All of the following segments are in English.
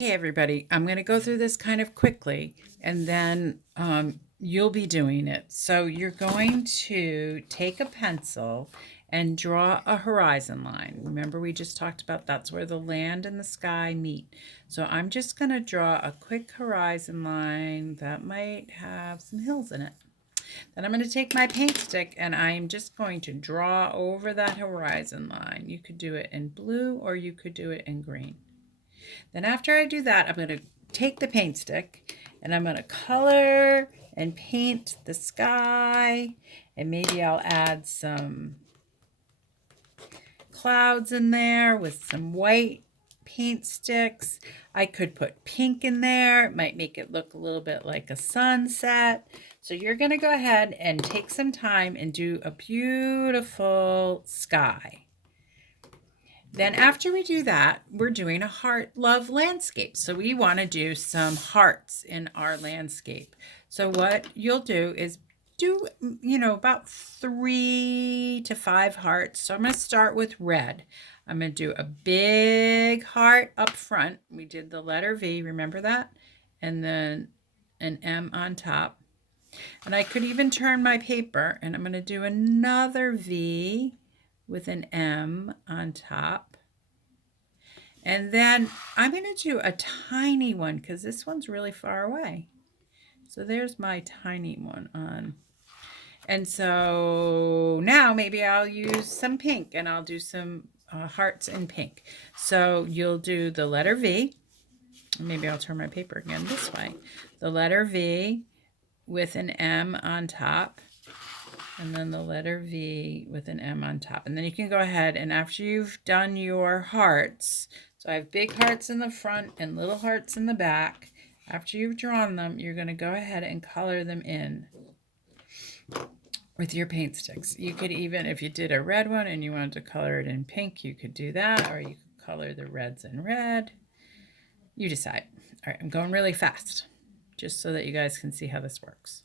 Hey everybody, I'm going to go through this kind of quickly and then you'll be doing it. So you're going to take a pencil and draw a horizon line. Remember we just talked about that's where the land and the sky meet. So I'm just going to draw a quick horizon line that might have some hills in it. Then I'm going to take my paint stick and I'm just going to draw over that horizon line. You could do it in blue or you could do it in green. Then after I do that, I'm going to take the paint stick and I'm going to color and paint the sky, and maybe I'll add some clouds in there with some white paint sticks. I could put pink in there. It might make it look a little bit like a sunset. So you're going to go ahead and take some time and do a beautiful sky. Then after we do that, we're doing a heart love landscape. So we want to do some hearts in our landscape. So what you'll do is do, about 3 to 5 hearts. So I'm going to start with red. I'm going to do a big heart up front. We did the letter V, remember that? And then an M on top. And I could even turn my paper and I'm going to do another V with an M on top. And then I'm going to do a tiny one because this one's really far away. So there's my tiny one on. And so now maybe I'll use some pink and I'll do some hearts in pink. So you'll do the letter V. Maybe I'll turn my paper again this way. The letter V with an M on top. And then the letter V with an M on top. And then you can go ahead and after you've done your hearts, so I have big hearts in the front and little hearts in the back. After you've drawn them, you're going to go ahead and color them in with your paint sticks. You could even, if you did a red one and you wanted to color it in pink, you could do that, or you could color the reds in red. You decide. All right, I'm going really fast, just so that you guys can see how this works.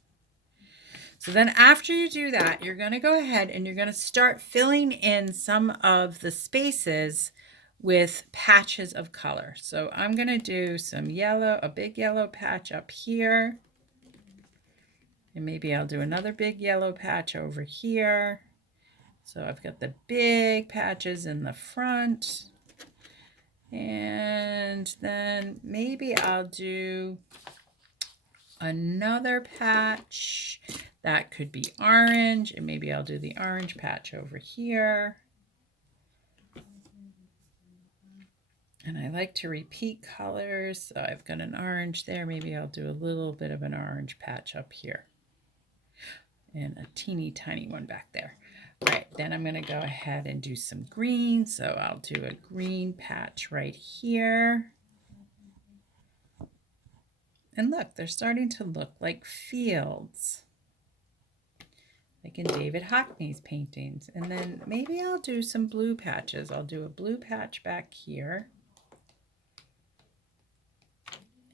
So then after you do that, you're going to go ahead and you're going to start filling in some of the spaces with patches of color. So I'm going to do some yellow, a big yellow patch up here. And maybe I'll do another big yellow patch over here. So I've got the big patches in the front. And then maybe I'll do another patch that could be orange, and maybe I'll do the orange patch over here. And I like to repeat colors, so I've got an orange there. Maybe I'll do a little bit of an orange patch up here and a teeny tiny one back there. All right, then I'm going to go ahead and do some green. So I'll do a green patch right here. And look, they're starting to look like fields, like in David Hockney's paintings. And then maybe I'll do some blue patches. I'll do a blue patch back here.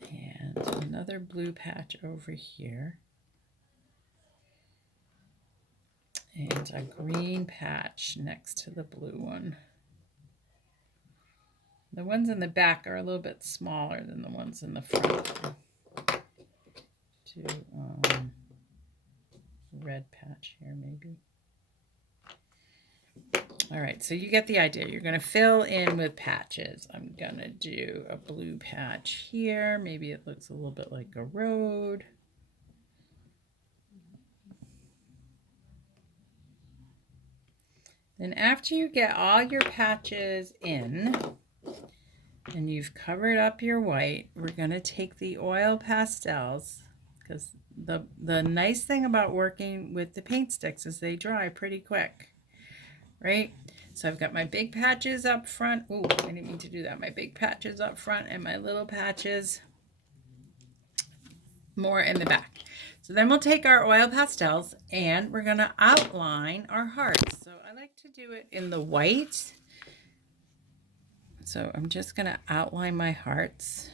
And another blue patch over here. And a green patch next to the blue one. The ones in the back are a little bit smaller than the ones in the front. Do red patch here maybe. All right, so you get the idea. You're going to fill in with patches. I'm going to do a blue patch here. Maybe it looks a little bit like a road. Then after you get all your patches in and you've covered up your white, we're going to take the oil pastels, because the nice thing about working with the paint sticks is they dry pretty quick, right? So I've got my big patches up front. Ooh, I didn't mean to do that. My big patches up front and my little patches more in the back. So then we'll take our oil pastels and we're going to outline our hearts. So I like to do it in the white. So I'm just going to outline my hearts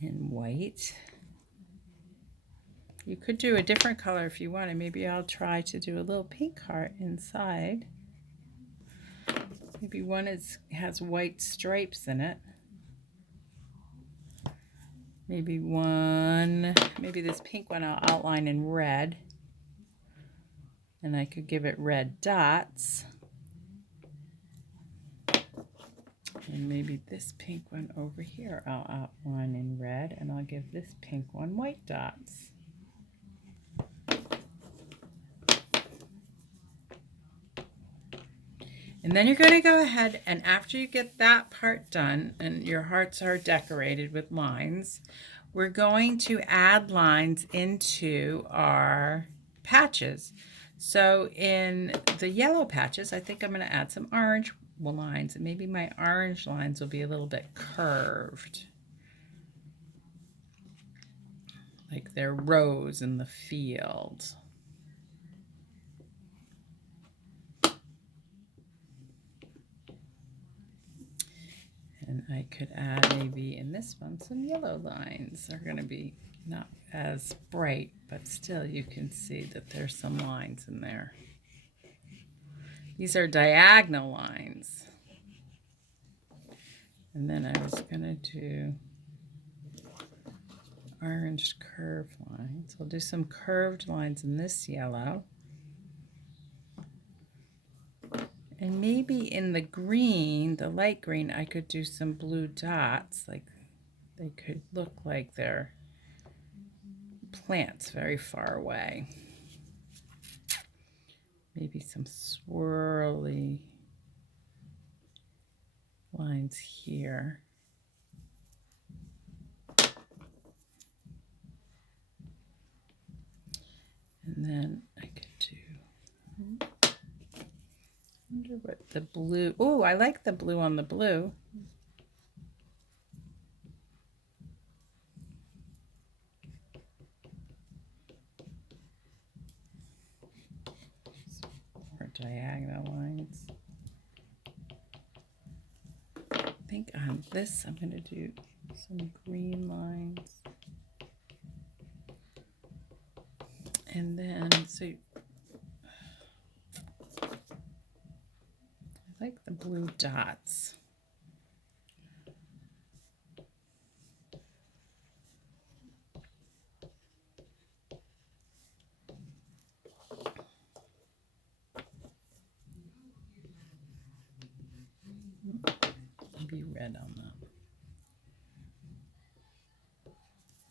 in white. You could do a different color if you wanted. Maybe I'll try to do a little pink heart inside. Maybe one has white stripes in it. maybe this pink one I'll outline in red. And I could give it red dots. And maybe this pink one over here I'll outline in red, and I'll give this pink one white dots. And then you're going to go ahead, and after you get that part done and your hearts are decorated with lines, we're going to add lines into our patches. So in the yellow patches, I think I'm going to add some orange lines, and maybe my orange lines will be a little bit curved, like they're rows in the field. And I could add maybe in this one some yellow lines. They're going to be not as bright, but still you can see that there's some lines in there. These are diagonal lines. And then I was going to do orange curved lines. I'll do some curved lines in this yellow. And maybe in the green, the light green, I could do some blue dots. Like they could look like they're plants very far away. Maybe some swirly lines here. And then I could do, I wonder what the blue, oh, I like the blue on the blue. More diagonal lines. I think on this I'm going to do some green lines. And then, so I like the blue dots. Maybe red on them.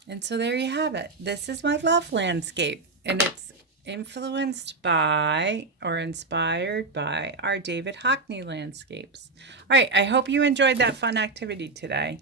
And so there you have it. This is my love landscape, and it's influenced by or inspired by our David Hockney landscapes. All right, I hope you enjoyed that fun activity today.